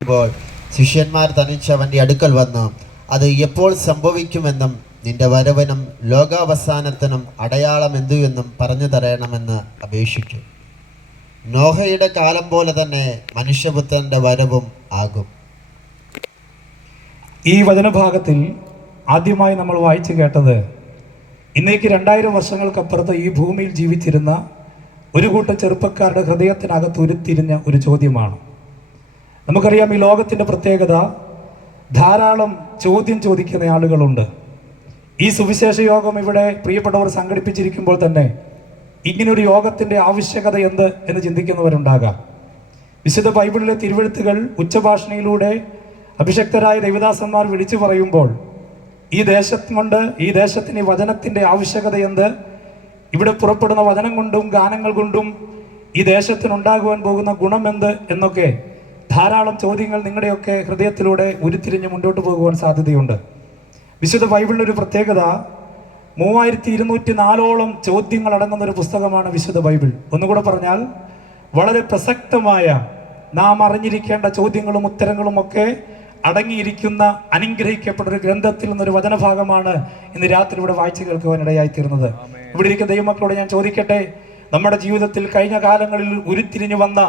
പ്പോൾ ശിഷ്യന്മാർ തനിച്ച് അവൻ്റെ അടുക്കൽ വന്ന് അത് എപ്പോൾ സംഭവിക്കുമെന്നും നിന്റെ വരവനും ലോകാവസാനത്തിനും അടയാളം എന്തു എന്നും പറഞ്ഞു തരണമെന്ന് അപേക്ഷിച്ചു. നോഹയുടെ കാലം പോലെ തന്നെ മനുഷ്യപുത്രൻ്റെ വരവും ആകും. ഈ വചനഭാഗത്തിൽ ആദ്യമായി നമ്മൾ വായിച്ചു കേട്ടത് ഇന്നേക്ക് 2000 വർഷങ്ങൾക്കപ്പുറത്ത് ഈ ഭൂമിയിൽ ജീവിച്ചിരുന്ന ഒരു കൂട്ടം ചെറുപ്പക്കാരുടെ ഹൃദയത്തിനകത്ത് ഉരുത്തിരിഞ്ഞ ഒരു ചോദ്യമാണ്. നമുക്കറിയാം, ഈ ലോകത്തിൻ്റെ പ്രത്യേകത ധാരാളം ചോദ്യം ചോദിക്കുന്ന ആളുകളുണ്ട്. ഈ സുവിശേഷ യോഗം ഇവിടെ പ്രിയപ്പെട്ടവർ സംഘടിപ്പിച്ചിരിക്കുമ്പോൾ തന്നെ ഇങ്ങനൊരു യോഗത്തിൻ്റെ ആവശ്യകത എന്ത് എന്ന് ചിന്തിക്കുന്നവരുണ്ടാകാം. വിശുദ്ധ ബൈബിളിലെ തിരുവെഴുത്തുകൾ ഉച്ചഭാഷണിയിലൂടെ അഭിഷക്തരായ ദൈവദാസന്മാർ വിളിച്ചു പറയുമ്പോൾ ഈ ദേശത്തിന് ഈ വചനത്തിൻ്റെ ആവശ്യകത എന്ത്, ഇവിടെ പുറപ്പെടുന്ന വചനം കൊണ്ടും ഗാനങ്ങൾ കൊണ്ടും ഈ ദേശത്തിനുണ്ടാകുവാൻ പോകുന്ന ഗുണമെന്ത് എന്നൊക്കെ ധാരാളം ചോദ്യങ്ങൾ നിങ്ങളുടെയൊക്കെ ഹൃദയത്തിലൂടെ ഉരുത്തിരിഞ്ഞ് മുന്നോട്ട് പോകുവാൻ സാധ്യതയുണ്ട്. വിശുദ്ധ ബൈബിളിൻ്റെ ഒരു പ്രത്യേകത 3204 ചോദ്യങ്ങൾ അടങ്ങുന്ന ഒരു പുസ്തകമാണ് വിശുദ്ധ ബൈബിൾ. ഒന്നുകൂടെ പറഞ്ഞാൽ വളരെ പ്രസക്തമായ നാം അറിഞ്ഞിരിക്കേണ്ട ചോദ്യങ്ങളും ഉത്തരങ്ങളും ഒക്കെ അടങ്ങിയിരിക്കുന്ന അനുഗ്രഹിക്കപ്പെട്ട ഒരു ഗ്രന്ഥത്തിൽ നിന്നൊരു വചനഭാഗമാണ് ഇന്ന് രാത്രി ഇവിടെ വായിച്ചു കേൾക്കുവാൻ ഇടയായിത്തീർന്നത്. ഇവിടെ ഇരിക്കുന്ന ദൈവമക്കളോട് ഞാൻ ചോദിക്കട്ടെ, നമ്മുടെ ജീവിതത്തിൽ കഴിഞ്ഞ കാലങ്ങളിൽ ഉരുത്തിരിഞ്ഞു വന്ന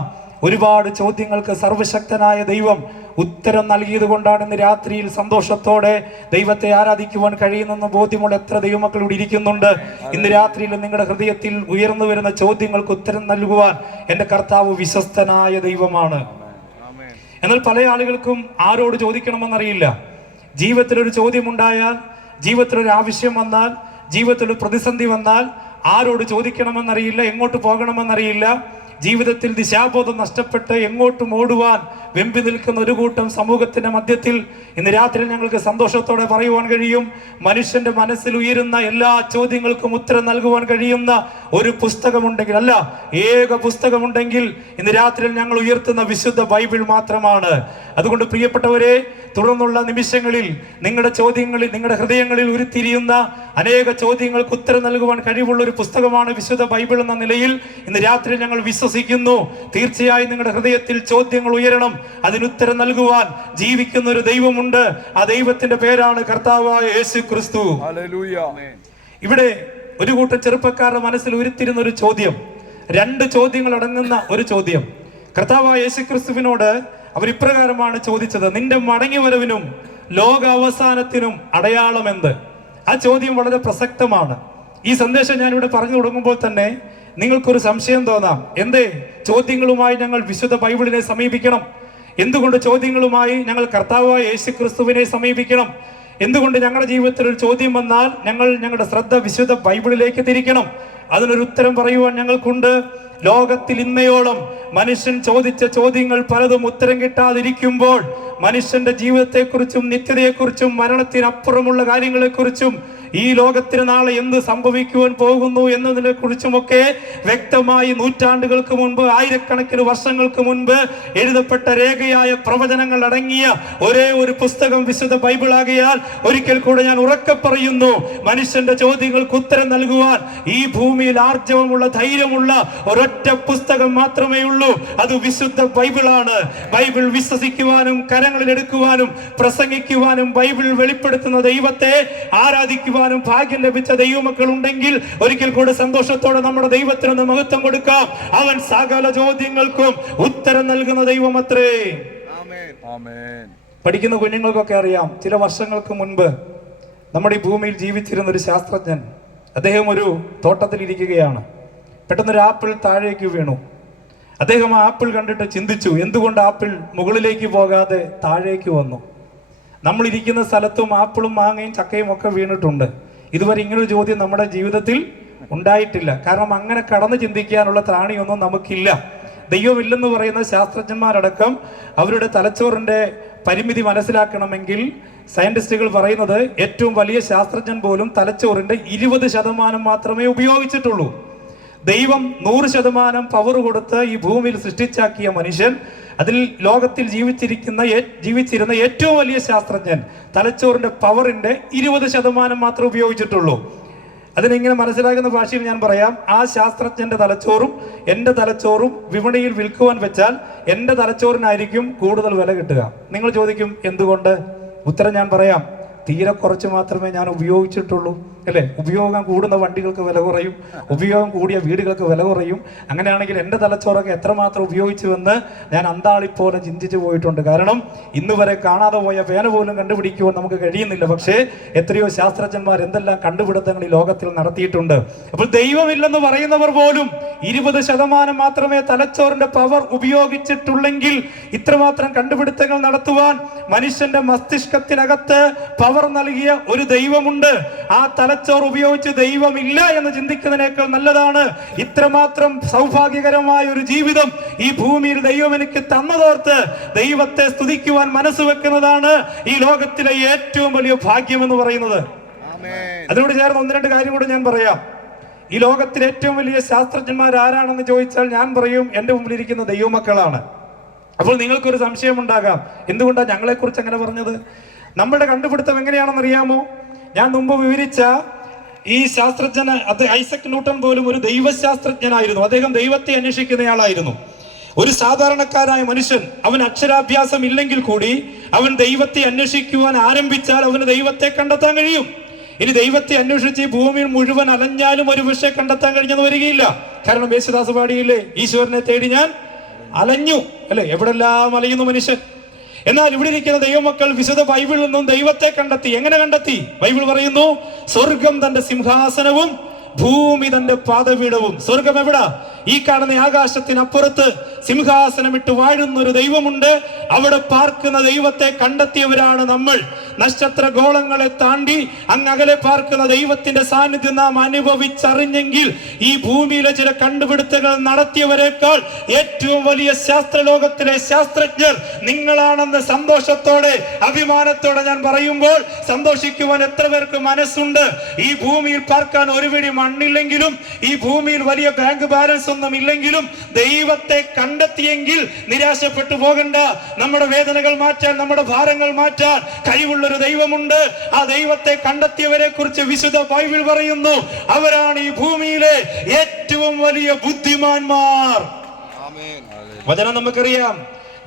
ഒരുപാട് ചോദ്യങ്ങൾക്ക് സർവശക്തനായ ദൈവം ഉത്തരം നൽകിയത് കൊണ്ടാണ് ഇന്ന് രാത്രിയിൽ സന്തോഷത്തോടെ ദൈവത്തെ ആരാധിക്കുവാൻ കഴിയുന്നെന്ന് ബോധ്യമുള്ള എത്ര ദൈവമക്കൾ ഇവിടെ ഇരിക്കുന്നുണ്ട്. ഇന്ന് രാത്രിയിൽ നിങ്ങളുടെ ഹൃദയത്തിൽ ഉയർന്നു വരുന്ന ചോദ്യങ്ങൾക്ക് ഉത്തരം നൽകുവാൻ എൻ്റെ കർത്താവ് വിശ്വസ്തനായ ദൈവമാണ്. എന്നാൽ പല ആളുകൾക്കും ആരോട് ചോദിക്കണമെന്നറിയില്ല. ജീവിതത്തിലൊരു ചോദ്യമുണ്ടായാൽ, ജീവിതത്തിലൊരു ആവശ്യം വന്നാൽ, ജീവിതത്തിലൊരു പ്രതിസന്ധി വന്നാൽ ആരോട് ചോദിക്കണമെന്നറിയില്ല, എങ്ങോട്ട് പോകണമെന്നറിയില്ല. ജീവിതത്തിൽ ദിശാബോധം നഷ്ടപ്പെട്ട് എങ്ങോട്ടും ഓടുവാൻ വെമ്പി നിൽക്കുന്ന ഒരു കൂട്ടം സമൂഹത്തിന്റെ മധ്യത്തിൽ ഇന്ന് രാത്രി ഞങ്ങൾക്ക് സന്തോഷത്തോടെ പറയുവാൻ കഴിയും, മനുഷ്യന്റെ മനസ്സിൽ ഉയരുന്ന എല്ലാ ചോദ്യങ്ങൾക്കും ഉത്തരം നൽകുവാൻ കഴിയുന്ന ഒരു പുസ്തകമുണ്ടെങ്കിൽ, അല്ല ഏക പുസ്തകമുണ്ടെങ്കിൽ ഇന്ന് രാത്രിയിൽ ഞങ്ങൾ ഉയർത്തുന്ന വിശുദ്ധ ബൈബിൾ മാത്രമാണ്. അതുകൊണ്ട് പ്രിയപ്പെട്ടവരെ, തുടർന്നുള്ള നിമിഷങ്ങളിൽ നിങ്ങളുടെ ചോദ്യങ്ങളിൽ, നിങ്ങളുടെ ഹൃദയങ്ങളിൽ ഉരുത്തിരിയുന്ന അനേക ചോദ്യങ്ങൾക്ക് ഉത്തരം നൽകുവാൻ കഴിവുള്ള ഒരു പുസ്തകമാണ് വിശുദ്ധ ബൈബിൾ എന്ന നിലയിൽ ഇന്ന് രാത്രി ഞങ്ങൾ വിശ്വസിക്കുന്നു. തീർച്ചയായും നിങ്ങളുടെ ഹൃദയത്തിൽ ചോദ്യങ്ങൾ ഉയരണം, അതിനുത്തരം നൽകുവാൻ ജീവിക്കുന്ന ഒരു ദൈവമുണ്ട്. ആ ദൈവത്തിന്റെ പേരാണ് കർത്താവായ യേശു ക്രിസ്തു. ഇവിടെ ഒരു കൂട്ടം ചെറുപ്പക്കാരുടെ മനസ്സിൽ ഉരുത്തിരുന്ന ഒരു ചോദ്യം, 2 ചോദ്യങ്ങൾ അടങ്ങുന്ന ഒരു ചോദ്യം. കർത്താവായ യേശു ക്രിസ്തുവിനോട് അവർ ഇപ്രകാരമാണ് ചോദിച്ചത്, നിന്റെ മടങ്ങി വരവിനും ലോക അവസാനത്തിനും അടയാളം എന്ത്? ആ ചോദ്യം വളരെ പ്രസക്തമാണ്. ഈ സന്ദേശം ഞാനിവിടെ പറഞ്ഞു തുടങ്ങുമ്പോൾ തന്നെ നിങ്ങൾക്കൊരു സംശയം തോന്നാം, എന്തേ ചോദ്യങ്ങളുമായി ഞങ്ങൾ വിശുദ്ധ ബൈബിളിനെ സമീപിക്കണം? എന്തുകൊണ്ട് ചോദ്യങ്ങളുമായി ഞങ്ങൾ കർത്താവായ യേശു ക്രിസ്തുവിനെ സമീപിക്കണം? എന്തുകൊണ്ട് ഞങ്ങളുടെ ജീവിതത്തിൽ ഒരു ചോദ്യം വന്നാൽ ഞങ്ങൾ ഞങ്ങളുടെ ശ്രദ്ധ വിശുദ്ധ ബൈബിളിലേക്ക് തിരിക്കണം? അതിനൊരു ഉത്തരം പറയുവാൻ ഞങ്ങൾക്കുണ്ട്. ലോകത്തിൽ ഇന്നയോളം മനുഷ്യൻ ചോദിച്ച ചോദ്യങ്ങൾ പലതും ഉത്തരം കിട്ടാതിരിക്കുമ്പോൾ മനുഷ്യന്റെ ജീവിതത്തെക്കുറിച്ചും നിത്യതയെക്കുറിച്ചും മരണത്തിനപ്പുറമുള്ള കാര്യങ്ങളെക്കുറിച്ചും ഈ ലോകത്തിന് നാളെ എന്ത് സംഭവിക്കുവാൻ പോകുന്നു എന്നതിനെ കുറിച്ചുമൊക്കെ വ്യക്തമായി നൂറ്റാണ്ടുകൾക്ക് മുൻപ്, ആയിരക്കണക്കിന് വർഷങ്ങൾക്ക് മുൻപ് എഴുതപ്പെട്ട രേഖയായ പ്രവചനങ്ങൾ അടങ്ങിയ ഒരേ ഒരു പുസ്തകം വിശുദ്ധ ബൈബിൾ ആകയാൽ ഒരിക്കൽ കൂടെ ഞാൻ ഉറക്കെ പറയുന്നു, മനുഷ്യന്റെ ചോദ്യങ്ങൾക്ക് ഉത്തരം നൽകുവാൻ ഈ ഭൂമിയിൽ ആർജവമുള്ള, ധൈര്യമുള്ള ഒരൊറ്റ പുസ്തകം മാത്രമേ ഉള്ളൂ. അത് വിശുദ്ധ ബൈബിളാണ്. ബൈബിൾ വിശ്വസിക്കുവാനും കരങ്ങളിൽ എടുക്കുവാനും പ്രസംഗിക്കുവാനും ബൈബിൾ വെളിപ്പെടുത്തുന്ന ദൈവത്തെ ആരാധിക്കുവാനും ഭാഗ്യം ലഭിച്ച ദൈവമക്കൾ ഉണ്ടെങ്കിൽ ഒരിക്കൽ കൂടെ സന്തോഷത്തോടെ നമ്മുടെ ദൈവത്തിനൊന്ന് മഹത്വം കൊടുക്കാം. അവൻ സകല ചോദ്യങ്ങൾക്കും ഉത്തരം നൽകുന്ന ദൈവമത്രേ. പഠിക്കുന്ന കുഞ്ഞുങ്ങൾക്കൊക്കെ അറിയാം, ചില വർഷങ്ങൾക്ക് മുൻപ് നമ്മുടെ ഈ ഭൂമിയിൽ ജീവിച്ചിരുന്ന ഒരു ശാസ്ത്രജ്ഞൻ, അദ്ദേഹം ഒരു തോട്ടത്തിലിരിക്കുകയാണ്. പെട്ടെന്നൊരു ആപ്പിൾ താഴേക്ക് വീണു. അദ്ദേഹം ആ ആപ്പിൾ കണ്ടിട്ട് ചിന്തിച്ചു, എന്തുകൊണ്ട് ആപ്പിൾ മുകളിലേക്ക് പോകാതെ താഴേക്ക് വന്നു? നമ്മളിരിക്കുന്ന സ്ഥലത്തും ആപ്പിളും മാങ്ങയും ചക്കയും ഒക്കെ വീണിട്ടുണ്ട്. ഇതുവരെ ഇങ്ങനൊരു ചോദ്യം നമ്മുടെ ജീവിതത്തിൽ ഉണ്ടായിട്ടില്ല. കാരണം അങ്ങനെ കടന്ന് ചിന്തിക്കാനുള്ള ത്രാണിയൊന്നും നമുക്കില്ല. ദൈവമില്ലെന്ന് പറയുന്ന ശാസ്ത്രജ്ഞന്മാരടക്കം അവരുടെ തലച്ചോറിൻ്റെ പരിമിതി മനസ്സിലാക്കണമെങ്കിൽ സയന്റിസ്റ്റുകൾ പറയുന്നത് ഏറ്റവും വലിയ ശാസ്ത്രജ്ഞൻ പോലും തലച്ചോറിൻ്റെ 20% മാത്രമേ ഉപയോഗിച്ചിട്ടുള്ളൂ. ദൈവം 100% പവർ കൊടുത്ത് ഈ ഭൂമിയിൽ സൃഷ്ടിച്ചാക്കിയ മനുഷ്യൻ, അതിൽ ലോകത്തിൽ ജീവിച്ചിരുന്ന ഏറ്റവും വലിയ ശാസ്ത്രജ്ഞൻ തലച്ചോറിന്റെ പവറിന്റെ 20% മാത്രമേ ഉപയോഗിച്ചിട്ടുള്ളൂ. അതിനെങ്ങനെ മനസ്സിലാക്കുന്ന ഭാഷയിൽ ഞാൻ പറയാം. ആ ശാസ്ത്രജ്ഞന്റെ തലച്ചോറും എൻ്റെ തലച്ചോറും വിപണിയിൽ വിൽക്കുവാൻ വെച്ചാൽ എൻ്റെ തലച്ചോറിനായിരിക്കും കൂടുതൽ വില കിട്ടുക. നിങ്ങൾ ചോദിക്കും എന്തുകൊണ്ട്? ഉത്തരം ഞാൻ പറയാം. തീരെ കുറച്ച് മാത്രമേ ഞാൻ ഉപയോഗിച്ചിട്ടുള്ളൂ, അല്ലേ? ഉപയോഗം കൂടുന്ന വണ്ടികൾക്ക് വില കുറയും, ഉപയോഗം കൂടിയ വീടുകൾക്ക് വില കുറയും. അങ്ങനെയാണെങ്കിൽ എൻ്റെ തലച്ചോറൊക്കെ എത്രമാത്രം ഉപയോഗിച്ചുവെന്ന് ഞാൻ അന്താളിപ്പോലെ ചിന്തിച്ചു പോയിട്ടുണ്ട്. കാരണം ഇന്ന് വരെ കാണാതെ പോയ പേന പോലും കണ്ടുപിടിക്കുവാൻ നമുക്ക് കഴിയുന്നില്ല. പക്ഷേ എത്രയോ ശാസ്ത്രജ്ഞന്മാർ എന്തെല്ലാം കണ്ടുപിടുത്തങ്ങൾ ഈ ലോകത്തിൽ നടത്തിയിട്ടുണ്ട്. അപ്പോൾ ദൈവമില്ലെന്ന് പറയുന്നവർ പോലും 20% മാത്രമേ തലച്ചോറിന്റെ പവർ ഉപയോഗിച്ചിട്ടുള്ളെങ്കിൽ ഇത്രമാത്രം കണ്ടുപിടുത്തങ്ങൾ നടത്തുവാൻ മനുഷ്യന്റെ മസ്തിഷ്കത്തിനകത്ത് പവർ നൽകിയ ഒരു ദൈവമുണ്ട്. ആ തലച്ചോറ് ഉപയോഗിച്ച് ദൈവമില്ല എന്ന് ചിന്തിക്കുന്നതിനേക്കാൾ നല്ലതാണ് ഇത്രമാത്രം സൗഭാഗ്യകരമായ ഒരു ജീവിതം ഈ ഭൂമിയിൽ ദൈവം എനിക്ക് തന്നതോർത്ത് ദൈവത്തെ സ്തുതിക്കുവാൻ മനസ്സ് വെക്കുന്നതാണ് ഈ ലോകത്തിലെ ഏറ്റവും വലിയ ഭാഗ്യം എന്ന് പറയുന്നത്. അതിനോട് ചേർന്ന് ഒന്ന് രണ്ട് കാര്യം കൂടെ ഞാൻ പറയാം. ഈ ലോകത്തിലെ ഏറ്റവും വലിയ ശാസ്ത്രജ്ഞന്മാർ ആരാണെന്ന് ചോദിച്ചാൽ ഞാൻ പറയും എൻ്റെ മുമ്പിലിരിക്കുന്ന ദൈവമക്കളാണ്. അപ്പോൾ നിങ്ങൾക്കൊരു സംശയം ഉണ്ടാകാം, എന്തുകൊണ്ടാണ് ഞങ്ങളെക്കുറിച്ച് അങ്ങനെ പറഞ്ഞത്? നമ്മുടെ കണ്ടുപിടുത്തം എങ്ങനെയാണെന്ന് അറിയാമോ? ഞാൻ മുമ്പ് വിവരിച്ച ഈ ശാസ്ത്രജ്ഞൻ ഐസക് ന്യൂട്ടൺ പോലും ഒരു ദൈവശാസ്ത്രജ്ഞനായിരുന്നു. അദ്ദേഹം ദൈവത്തെ അന്വേഷിക്കുന്നയാളായിരുന്നു. ഒരു സാധാരണക്കാരായ മനുഷ്യൻ, അവൻ അക്ഷരാഭ്യാസം ഇല്ലെങ്കിൽ കൂടി അവൻ ദൈവത്തെ അന്വേഷിക്കുവാൻ ആരംഭിച്ചാൽ അവന് ദൈവത്തെ കണ്ടെത്താൻ കഴിയും. ഇനി ദൈവത്തെ അന്വേഷിച്ച് ഈ ഭൂമിയിൽ മുഴുവൻ അലഞ്ഞാലും ഒരു പക്ഷേ കണ്ടെത്താൻ കഴിഞ്ഞെന്ന് വരികയില്ല. കാരണം യേശുദാസ് പാടിയില്ലേ, ഈശ്വരനെ തേടി ഞാൻ അലഞ്ഞു, അല്ലെ? എവിടെല്ലാം അലയുന്നു മനുഷ്യൻ. എന്നാൽ ഇവിടെ ഇരിക്കുന്ന ദൈവമക്കൾ വിശുദ്ധ ബൈബിളിൽ നിന്നും ദൈവത്തെ കണ്ടെത്തി. എങ്ങനെ കണ്ടെത്തി? ബൈബിൾ പറയുന്നു, സ്വർഗം തന്റെ സിംഹാസനവും ഭൂമി തന്റെ പാദപീഠവും. സ്വർഗം എവിടാ? ഈ കാണുന്ന ആകാശത്തിനപ്പുറത്ത് സിംഹാസനമിട്ട് വാഴുന്ന ഒരു ദൈവമുണ്ട്. അവിടെ പാർക്കുന്ന ദൈവത്തെ കണ്ടെത്തിയവരാണ് നമ്മൾ. നക്ഷത്ര ഗോളങ്ങളെ താണ്ടി അങ്ങകലെ പാർക്കുന്ന ദൈവത്തിന്റെ സാന്നിധ്യം നാം അനുഭവിച്ചറിഞ്ഞെങ്കിൽ ഈ ഭൂമിയിലെ ചില കണ്ടുപിടുത്തങ്ങൾ നടത്തിയവരെക്കാൾ ഏറ്റവും വലിയ ശാസ്ത്രലോകത്തിലെ ശാസ്ത്രജ്ഞർ നിങ്ങളാണെന്ന് സന്തോഷത്തോടെ അഭിമാനത്തോടെ ഞാൻ പറയുമ്പോൾ സന്തോഷിക്കുവാൻ എത്ര പേർക്ക് മനസ്സുണ്ട്? ഈ ഭൂമിയിൽ പാർക്കാൻ ഒരു പിടി മണ്ണില്ലെങ്കിലും, ഈ ഭൂമിയിൽ വലിയ ബാങ്ക് ബാലൻസ് ഒന്നും ഇല്ലെങ്കിലും ദൈവത്തെ കണ്ടെത്തിയെങ്കിൽ നിരാശപ്പെട്ടു പോകണ്ട. നമ്മുടെ വേദനകൾ മാറ്റാൻ, നമ്മുടെ ഭാരങ്ങൾ മാറ്റാൻ കഴിവുള്ളൊരു ദൈവമുണ്ട്. ആ ദൈവത്തെ കണ്ടെത്തിയവരെ കുറിച്ച് വിശുദ്ധ ബൈബിൾ പറയുന്നു, അവരാണ് ഈ ഭൂമിയിലെ ഏറ്റവും വലിയ ബുദ്ധിമാന്മാർ. വചനം നമുക്കറിയാം.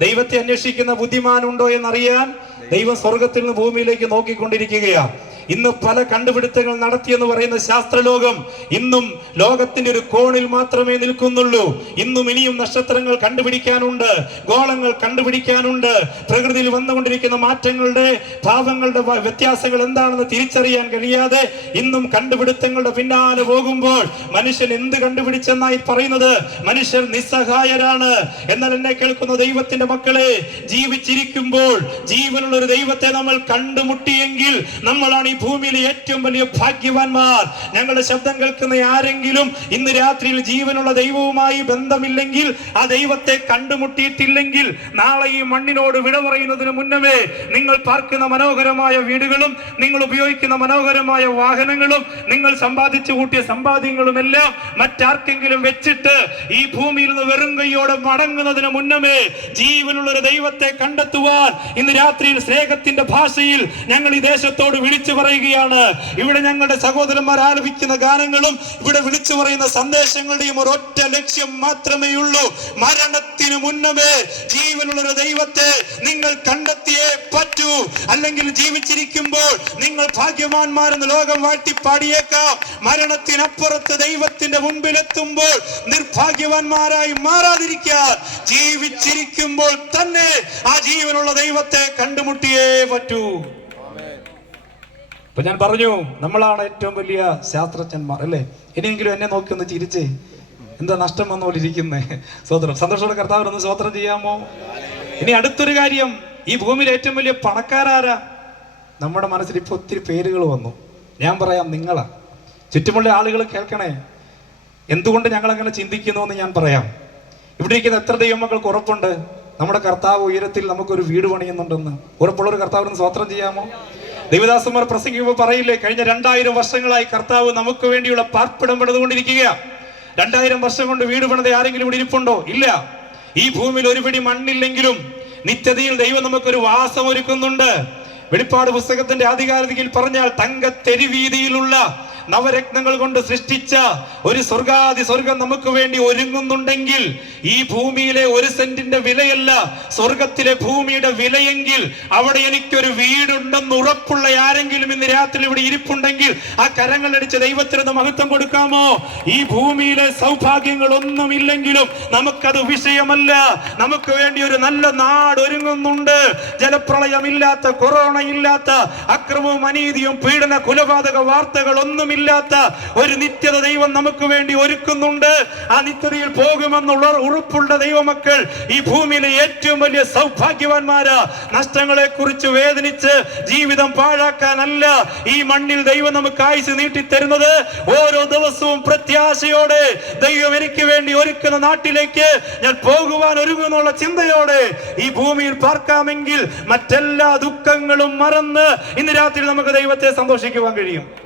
ദൈവത്തെ അന്വേഷിക്കുന്ന ബുദ്ധിമാനുണ്ടോ എന്നറിയാൻ ദൈവം സ്വർഗത്തിൽ നിന്ന് ഭൂമിയിലേക്ക് നോക്കിക്കൊണ്ടിരിക്കുകയാണ്. ഇന്ന് പല കണ്ടുപിടുത്തങ്ങൾ നടത്തിയെന്ന് പറയുന്ന ശാസ്ത്രലോകം ഇന്നും ലോകത്തിന്റെ ഒരു കോണിൽ മാത്രമേ നിൽക്കുന്നുള്ളൂ. ഇന്നും ഇനിയും നക്ഷത്രങ്ങൾ കണ്ടുപിടിക്കാനുണ്ട്, ഗോളങ്ങൾ കണ്ടുപിടിക്കാനുണ്ട്. പ്രകൃതിയിൽ വന്നുകൊണ്ടിരിക്കുന്ന മാറ്റങ്ങളുടെ, ഭാവങ്ങളുടെ വ്യത്യാസങ്ങൾ എന്താണെന്ന് തിരിച്ചറിയാൻ കഴിയാതെ ഇന്നും കണ്ടുപിടുത്തങ്ങളുടെ പിന്നാലെ പോകുമ്പോൾ മനുഷ്യൻ എന്ത് കണ്ടുപിടിച്ചെന്നായി പറയുന്നത്? മനുഷ്യർ നിസ്സഹായരാണ്. എന്നാൽ എന്നെ കേൾക്കുന്ന ദൈവത്തിന്റെ മക്കളെ, ജീവിച്ചിരിക്കുമ്പോൾ ജീവനുള്ള ഒരു ദൈവത്തെ നമ്മൾ കണ്ടുമുട്ടിയെങ്കിൽ നമ്മളാണ് ഈ ഭൂമിയിലെ ഏറ്റവും വലിയ ഭാഗ്യവാന്മാർ. ഞങ്ങളുടെ ശബ്ദം കേൾക്കുന്ന ആരെങ്കിലും ഇന്ന് രാത്രിയിൽ ജീവനുള്ള ദൈവവുമായി ബന്ധമില്ലെങ്കിൽ, ആ ദൈവത്തെ കണ്ടുമുട്ടിയിട്ടില്ലെങ്കിൽ, നാളെ ഈ മണ്ണിനോട് വിട പറയുന്നതിന് മുന്നമേ നിങ്ങൾ പാർക്കുന്ന മനോഹരമായ വീടുകളും നിങ്ങൾ ഉപയോഗിക്കുന്ന മനോഹരമായ വാഹനങ്ങളും നിങ്ങൾ സമ്പാദിച്ചു കൂട്ടിയ സമ്പാദ്യങ്ങളും എല്ലാം മറ്റാർക്കെങ്കിലും വെച്ചിട്ട് ഈ ഭൂമിയിൽ നിന്ന് വെറും കൈയോടെ മടങ്ങുന്നതിന് മുന്നമേ ജീവനുള്ള ഒരു ദൈവത്തെ കണ്ടെത്തുവാൻ ഇന്ന് രാത്രിയിൽ സ്നേഹത്തിന്റെ ഭാഷയിൽ ഞങ്ങൾ ഈ ദേശത്തോട് വിളിച്ചു പറയുകയാണ്. ഇവിടെ ഞങ്ങളുടെ സഹോദരന്മാർ ആലപിക്കുന്ന ഗാനങ്ങളും ഇവിടെ വിളിച്ചു പറയുന്ന സന്ദേശങ്ങളുടെയും ഒരൊറ്റ ലക്ഷ്യം മാത്രമേ ഉള്ളൂ. മരണത്തിന് മുന്നമേ ജീവനുള്ള ഒരു ദൈവത്തെ നിങ്ങൾ കണ്ടെത്തിയേ പറ്റൂ. അല്ലെങ്കിൽ ജീവിച്ചിരിക്കുമ്പോൾ നിങ്ങൾ ഭാഗ്യവാന്മാരെന്ന് ലോകം വാഴ്ത്തി പാടിയേക്കാം. മരണത്തിനപ്പുറത്ത് ദൈവത്തിന്റെ മുൻപിലെത്തുമ്പോൾ നിർഭാഗ്യവാന്മാരായി മാറാതിരിക്കാൻ ജീവിച്ചിരിക്കുമ്പോൾ തന്നെ ആ ജീവനുള്ള ദൈവത്തെ കണ്ടുമുട്ടിയേ പറ്റൂ. അപ്പൊ ഞാൻ പറഞ്ഞു, നമ്മളാണ് ഏറ്റവും വലിയ ശാസ്ത്രജ്ഞന്മാർ, അല്ലേ? ഇനിയെങ്കിലും എന്നെ നോക്കി ഒന്ന് ചിരിച്ചേ. എന്താ നഷ്ടം വന്നോലിരിക്കുന്നേ? സ്വതന്ത്രം സന്തോഷത്തോടെ കർത്താവിനൊന്ന് സ്വതന്ത്രം ചെയ്യാമോ? ഇനി അടുത്തൊരു കാര്യം, ഈ ഭൂമിയിൽ ഏറ്റവും വലിയ പണക്കാരാരാ? നമ്മുടെ മനസ്സിൽ ഇപ്പൊ ഒത്തിരി പേരുകൾ വന്നു. ഞാൻ പറയാം, നിങ്ങളാ. ചുറ്റുമുള്ള ആളുകൾ കേൾക്കണേ, എന്തുകൊണ്ട് ഞങ്ങൾ അങ്ങനെ ചിന്തിക്കുന്നു എന്ന് ഞാൻ പറയാം. ഇവിടെ ഇരിക്കുന്ന എത്ര ദൈവമക്കൾക്ക് ഉറപ്പുണ്ട് നമ്മുടെ കർത്താവ് ഉയരത്തിൽ നമുക്കൊരു വീട് പണിയുന്നുണ്ടെന്ന്? ഉറപ്പുള്ളൊരു കർത്താവിന് സ്വതന്ത്രം ചെയ്യാമോ? ദൈവദാസന്മാർ പ്രസംഗിക്കുമ്പോൾ പറയില്ലേ, കഴിഞ്ഞ 2000 വർഷങ്ങളായി കർത്താവ് നമുക്ക് വേണ്ടിയുള്ള പാർപ്പിടം പണിതുകൊണ്ടിരിക്കുക. 2000 വർഷം കൊണ്ട് വീട് പണിത ആരെങ്കിലും ഇവിടെ ഇരിപ്പുണ്ടോ? ഇല്ല. ഈ ഭൂമിയിൽ ഒരു പിടി മണ്ണില്ലെങ്കിലും നിത്യതയിൽ ദൈവം നമുക്കൊരു വാസം ഒരുക്കുന്നുണ്ട്. വെളിപ്പാട് പുസ്തകത്തിന്റെ ആധികാരികയിൽ പറഞ്ഞാൽ തങ്കത്തെരുവീതിയിലുള്ള നവരത്നങ്ങൾ കൊണ്ട് സൃഷ്ടിച്ച ഒരു സ്വർഗാദി സ്വർഗം നമുക്ക് വേണ്ടി ഒരുങ്ങുന്നുണ്ടെങ്കിൽ ഈ ഭൂമിയിലെ ഒരു സെന്റിന്റെ വിലയല്ല സ്വർഗത്തിലെ ഭൂമിയുടെ വിലയെങ്കിൽ അവിടെ എനിക്കൊരു വീടുണ്ടെന്ന് ഉറപ്പുള്ള ആരെങ്കിലും ഇന്ന് രാത്രി ഇവിടെ ഇരിപ്പുണ്ടെങ്കിൽ ആ കരങ്ങളടിച്ച് ദൈവത്തിന് മഹത്വം കൊടുക്കാമോ? ഈ ഭൂമിയിലെ സൗഭാഗ്യങ്ങൾ ഒന്നുമില്ലെങ്കിലും നമുക്കത് വിഷയമല്ല. നമുക്ക് വേണ്ടി ഒരു നല്ല നാട് ഒരുങ്ങുന്നുണ്ട്. ജലപ്രളയമില്ലാത്ത, കൊറോണ ഇല്ലാത്ത, അക്രമവും അനീതിയും പീഡന കൊലപാതക വാർത്തകൾ ഒന്നുമില്ലാത്ത ഒരു നിത്യത ദൈവം നമുക്ക് വേണ്ടി ഒരുക്കുന്നുണ്ട്. ആ നിത്യതയിൽ പോകുമെന്നുള്ള ഉറപ്പുള്ള ദൈവമക്കൾ ഈ ഭൂമിയിലെ ഏറ്റവും വലിയ സൗഭാഗ്യവാന്മാരാ. നഷ്ടങ്ങളെ കുറിച്ച് വേദനിച്ച് ജീവിതം പാഴാക്കാനല്ല ഈ മണ്ണിൽ ദൈവം നമുക്ക് ആയുസ് നീട്ടിത്തരുന്നത്. ഓരോ ദിവസവും പ്രത്യാശയോടെ ദൈവം എനിക്ക് വേണ്ടി ഒരുക്കുന്ന നാട്ടിലേക്ക് ഞാൻ പോകുവാൻ ഒരുങ്ങുന്നുള്ള ചിന്തയോടെ ഈ ഭൂമിയിൽ പാർക്കാമെങ്കിൽ മറ്റെല്ലാ ദുഃഖങ്ങളും മറന്ന് ഇന്ന് രാത്രി നമുക്ക് ദൈവത്തെ സന്തോഷിക്കുവാൻ കഴിയും.